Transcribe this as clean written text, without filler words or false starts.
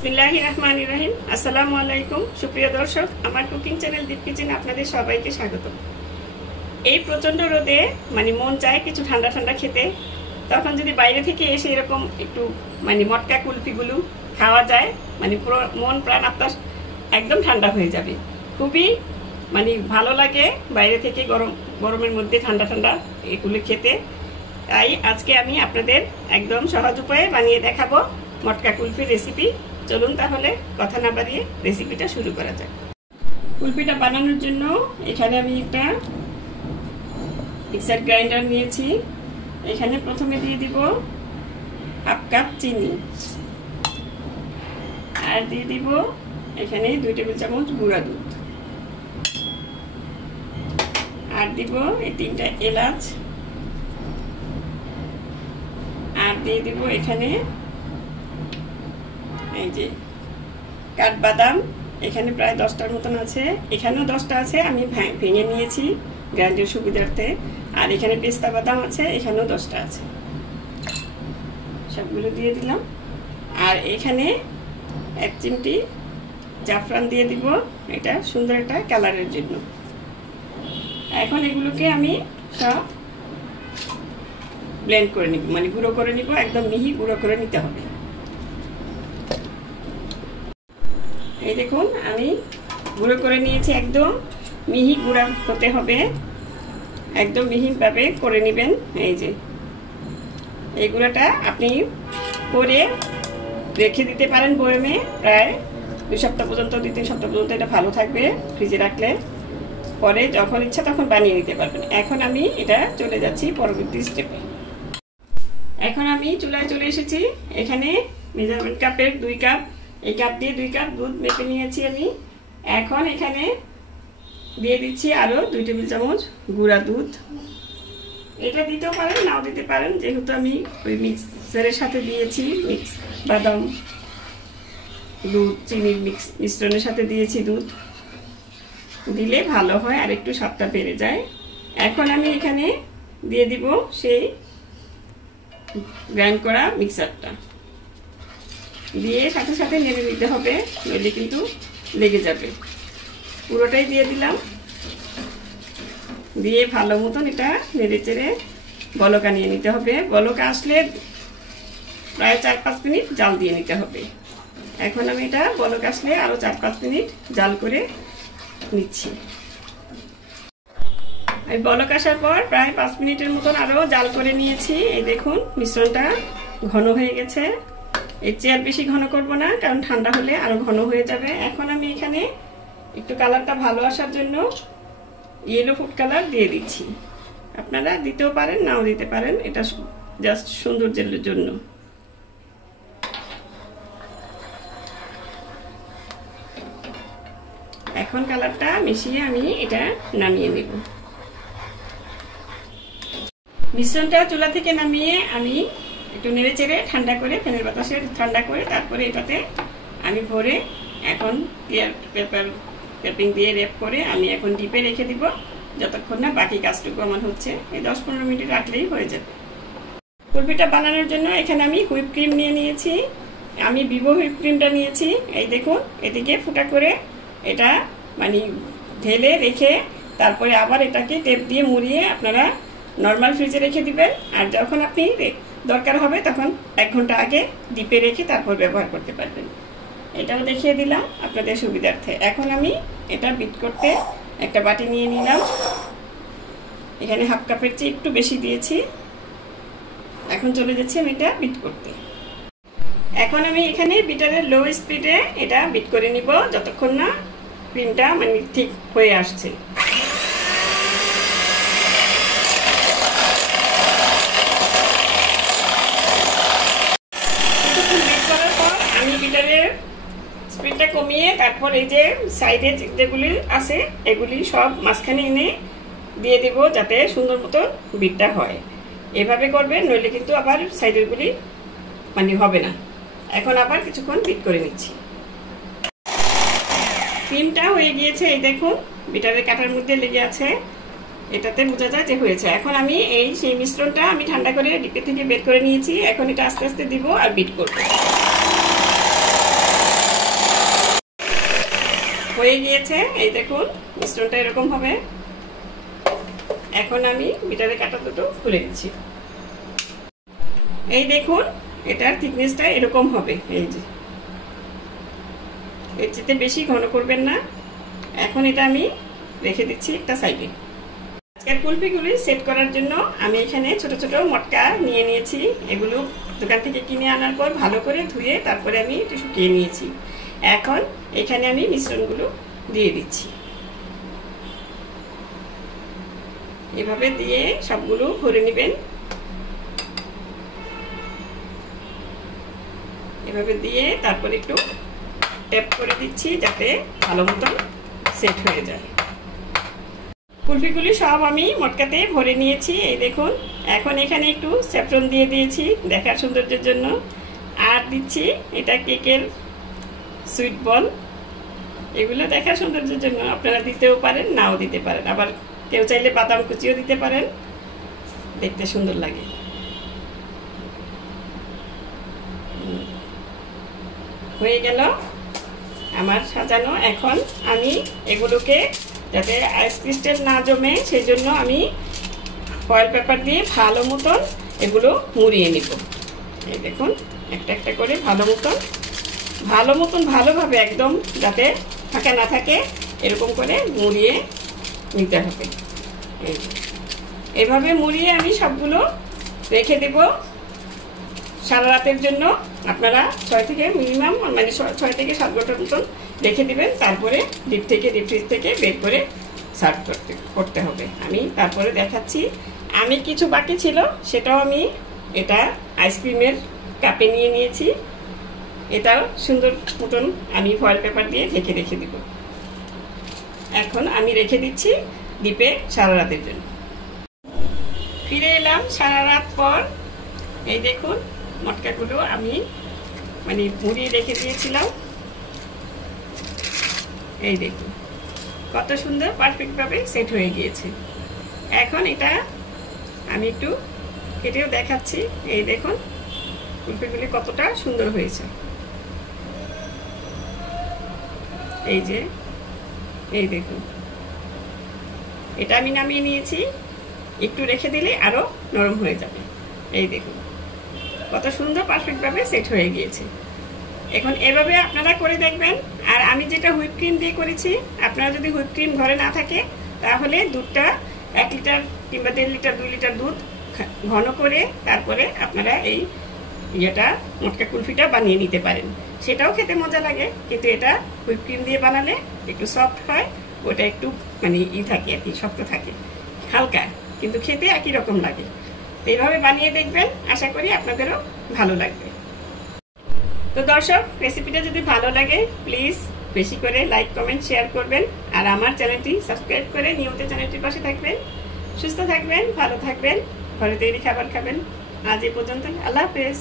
বিসমিল্লাহির রহমানির রহিম। আসসালামু আলাইকুম সুপ্রিয় দর্শক, আমার কুকিং চ্যানেল দীপ কিচেনে আপনাদের সবাইকে স্বাগত। এই প্রচন্ড রোদে মন চায় কিছু ঠান্ডা ঠান্ডা খেতে, তখন যদি বাইরে থেকে এসে এরকম একটু মটকা কুলফিগুলো খাওয়া যায়, পুরো মন প্রাণ আপনার একদম ঠান্ডা হয়ে যাবে। খুবই ভালো লাগে বাইরে থেকে গরমের মধ্যে ঠান্ডা ঠান্ডা এগুলো খেতে। তাই আজকে আমি আপনাদের একদম সহজ উপায়ে বানিয়ে দেখাবো মটকা কুলফির রেসিপি। চলুন তাহলে কথা না বাড়িয়ে রেসিপিটা শুরু করা যাক। কুলফিটা বানানোর জন্য এখানে আমি একটা মিক্সার গ্রাইন্ডার নিয়েছি। এখানে প্রথমে দিয়ে দিব হাফ কাপ চিনি, আর দিয়ে দিব এখানে 2 টেবিল চামচ গুঁড়া দুধ, আর দিব এই 3টা এলাচ, আর দিয়ে দিব এখানে এই যে কাঠবাদাম। এখানে প্রায় 10টার মতন আছে, এখানেও 10টা আছে, আমি ভেঙে নিয়েছি গ্রাইন্ডের সুবিধার্থে। আর এখানে পেস্তা বাদাম আছে, এখানেও 10টা আছে, সবগুলো দিয়ে দিলাম। আর এখানে 1 চিমটি জাফরান দিয়ে দিব, এটা সুন্দর একটা কালারের জন্য। এখন এগুলোকে আমি সব ব্লেন্ড করে নিব, গুঁড়ো করে নিব, একদম মিহি গুঁড়ো করে নিতে হবে। এই দেখুন আমি গুঁড়ো করে নিয়েছি, একদম মিহি গুঁড়া হতে হবে, একদম মিহিভাবে করে নেবেন। এই যে এই গুঁড়াটা আপনি করে রেখে দিতে পারেন বয়মে, প্রায় 2 সপ্তাহ পর্যন্ত, 2-3 সপ্তাহ পর্যন্ত এটা ভালো থাকবে ফ্রিজে রাখলে। পরে যখন ইচ্ছা তখন বানিয়ে নিতে পারবেন। এখন আমি এটা চলে যাচ্ছি পরবর্তী স্টেপে। এখন আমি চুলায় চলে এসেছি। এখানে মেজারমেন্ট কাপের 2 কাপ, এই কাপ দিয়ে 2 কাপ দুধ মেপে নিয়েছি আমি। এখন এখানে দিয়ে দিচ্ছি আরো 2 টেবিল চামচ গুঁড়া দুধ। এটা দিতেও পারেন, নাও দিতে পারেন, যেহেতু আমি ওই মিক্সারের সাথে দিয়েছি, মিক্স বাদাম দুধ চিনির মিশ্রণের সাথে দিয়েছি দুধ, দিলে ভালো হয় আর একটু স্বাদটা বেড়ে যায়। এখন আমি এখানে দিয়ে দিব সেই গ্রাইন্ড করা মিক্সারটা, দিয়ে সাথে সাথে নেড়ে নিতে হবে, নইলে কিন্তু লেগে যাবে। পুরোটাই দিয়ে দিলাম, দিয়ে ভালো মতন এটা নেড়ে চেড়ে বলক আনিয়ে নিতে হবে। বলক আসলে প্রায় 4-5 মিনিট জাল দিয়ে নিতে হবে। এখন আমি এটা বলক আসলে আরো 4-5 মিনিট জাল করে নিচ্ছি। আমি বলক আসার পর প্রায় 5 মিনিটের মতন আরো জাল করে নিয়েছি। এই দেখুন মিশ্রণটা ঘন হয়ে গেছে। এর চেয়ে আর বেশি ঘন করব না, কারণ ঠান্ডা হলে আরো ঘন হয়ে যাবে। এখন আমি এখানে একটু কালারটা ভালো আসার জন্য ইয়েলো ফুড কালার দিয়ে দিচ্ছি। আপনারা দিতেও পারেন, নাও দিতে পারেন, এটা জাস্ট সৌন্দর্যের জন্য। এখন কালারটা মিশিয়ে আমি এটা নামিয়ে নেব। মিশ্রণটা চুলা থেকে নামিয়ে আমি একটু নেড়ে চেড়ে ঠান্ডা করে, ফ্যানের বাতাসে ঠান্ডা করে, তারপরে এটাতে আমি ভরে এখন পেপার র্যাপিং দিয়ে র্যাপ করে আমি এখন ডিপে রেখে দিব, যতক্ষণ না বাকি কাজটুকু আমার হচ্ছে। এই 10-15 মিনিট রাখলেই হয়ে যাবে। কুলফিটা বানানোর জন্য এখানে আমি হুইপ ক্রিম নিয়ে নিয়েছি, আমি ভিভো হুইপ ক্রিমটা নিয়েছি। এই দেখুন এদিকে ফুটা করে এটা ঢেলে রেখে তারপরে আবার এটাকে টেপ দিয়ে মুড়িয়ে আপনারা নর্মাল ফ্রিজে রেখে দিবেন। আর যখন আপনি দরকার হবে তখন 1 ঘন্টা আগে ডিপে রেখে তারপর ব্যবহার করতে পারবেন। এটাও দেখিয়ে দিলাম আপনাদের সুবিধার্থে। এখন আমি এটা বিট করতে একটা বাটি নিয়ে নিলাম, এখানে হাফ কাপের চেয়ে একটু বেশি দিয়েছি। এখন চলে যাচ্ছি আমি এটা বিট করতে। এখন আমি এখানে বিটারের লো স্পিডে এটা বিট করে নিব, যতক্ষণ না ক্রিমটা ঠিক হয়ে আসছে। স্পিডটা কমিয়ে তারপর এই যে সাইডে যেগুলি আছে এগুলি সব মাঝখানে এনে দিয়ে দেব, যাতে সুন্দর মতো বিটটা হয়। এভাবে করবেন, নইলে কিন্তু আবার সাইডের গুলি হবে না। এখন আবার কিছুক্ষণ বিট করে নিচ্ছি। ক্রিমটা হয়ে গিয়েছে, এই দেখুন বিটারের কাটার মধ্যে লেগে আছে, এটাতে বোঝা যায় যে হয়েছে। এখন আমি সেই মিশ্রণটা আমি ঠান্ডা করে ডিপে থেকে বের করে নিয়েছি। এখন এটা আস্তে আস্তে দিব আর বিট করব। হয়ে গিয়েছে। এই দেখুন মিশ্রণটা এরকম হবে। এখন আমি বিটারের কাঁটা দুটো খুলে দিচ্ছি। এই দেখুন এটার থিকনেসটা এরকম হবে। এই যে এর চেয়ে বেশি ঘন করবেন না। এখন এটা আমি রেখে দিচ্ছি একটা সাইডে। আজকের কুলফিগুলি সেট করার জন্য আমি এখানে ছোট ছোট মটকা নিয়ে নিয়েছি। এগুলো দোকান থেকে কিনে আনার পর ভালো করে ধুয়ে তারপরে আমি একটু শুকিয়ে নিয়েছি। এখন এখানে আমি মিশ্রণগুলো দিয়ে দিচ্ছি। এভাবে দিয়ে সবগুলো ভরে নেবেন। এভাবে দিয়ে তারপরে একটু ট্যাপ করে দিচ্ছি যাতে ভালো মতন সেট হয়ে যায়। কুলফিগুলি সব আমি মটকাতে ভরে নিয়েছি। এই দেখুন এখন এখানে একটু স্যাফরন দিয়ে দিয়েছি দেখার সৌন্দর্যের জন্য। আর দিচ্ছি এটা কেকের সুইট বল। এগুলো দেখার সৌন্দর্যের জন্য আপনারা দিতেও পারেন, নাও দিতে পারেন। আবার কেউ চাইলে বাদাম কুচিও দিতে পারেন, দেখতে সুন্দর লাগে। হয়ে গেল আমার সাজানো। এখন আমি এগুলোকে যাতে আইস ক্রিস্টাল না জমে সেই জন্য আমি ফয়েল পেপার দিয়ে ভালো মতন এগুলো মুড়িয়ে নিব। এই দেখুন একটা একটা করে ভালো মতন ভালোভাবে একদম যাতে ফাঁকা না থাকে এরকম করে মুড়িয়ে নিতে হবে। এইভাবে মুড়িয়ে আমি সবগুলো রেখে দেব সারা রাতের জন্য। আপনারা 6 থেকে মিনিমাম মানে 6 থেকে 7 ঘন্টার মতন রেখে দিবেন। তারপরে ডিপ ফ্রিজ থেকে বের করে সার্ভ করতে হবে। আমি তারপরে দেখাচ্ছি। আমি কিছু বাকি ছিল সেটাও আমি এটা আইসক্রিমের কাপে নিয়ে নিয়েছি। এটাও সুন্দর মতন আমি ফয়েল পেপার দিয়ে ঢেকে রেখে দিব। এখন আমি রেখে দিচ্ছি ডিপে সারা রাতের জন্য। ফিরে এলাম সারা রাত পর। এই দেখুন মটকাগুলো আমি মানে মুড়িয়ে রেখে দিয়েছিলাম। এই দেখুন কত সুন্দর পারফেক্টভাবে সেট হয়ে গিয়েছে। এখন এটা আমি একটু কেটেও দেখাচ্ছি। এই দেখুন কুলফিগুলি কতটা সুন্দর হয়েছে। এই যে এই দেখুন এটা আমি নামিয়ে নিয়েছি। একটু রেখে দিলে আরো নরম হয়ে যাবে। এই দেখুন কত সুন্দর পারফেক্টভাবে সেট হয়ে গিয়েছে। এখন এভাবে আপনারা করে দেখবেন। আর আমি যেটা হুইপ ক্রিম দিয়ে করেছি, আপনারা যদি হুইপ ক্রিম ঘরে না থাকে তাহলে দুধটা 1 লিটার কিংবা 1.5 লিটার 2 লিটার দুধ ঘন করে তারপরে আপনারা এই মটকা কুলফিটা বানিয়ে নিতে পারেন। সেটাও খেতে মজা লাগে, কিন্তু এটা হুইপ ক্রিম দিয়ে বানালে একটু সফট হয়। ওটা একটু মানে থাকে আর কি, শক্ত থাকে হালকা, কিন্তু খেতে একই রকম লাগে। এইভাবে বানিয়ে দেখবেন, আশা করি আপনাদেরও ভালো লাগবে। তো দর্শক রেসিপিটা যদি ভালো লাগে প্লিজ বেশি করে লাইক কমেন্ট শেয়ার করবেন। আর আমার চ্যানেলটি সাবস্ক্রাইব করে নিয়মিত চ্যানেলটির পাশে থাকবেন। সুস্থ থাকবেন, ভালো থাকবেন, ঘরে তৈরি খাবার খাবেন। আজ এই পর্যন্ত, আল্লাহ হাফেজ।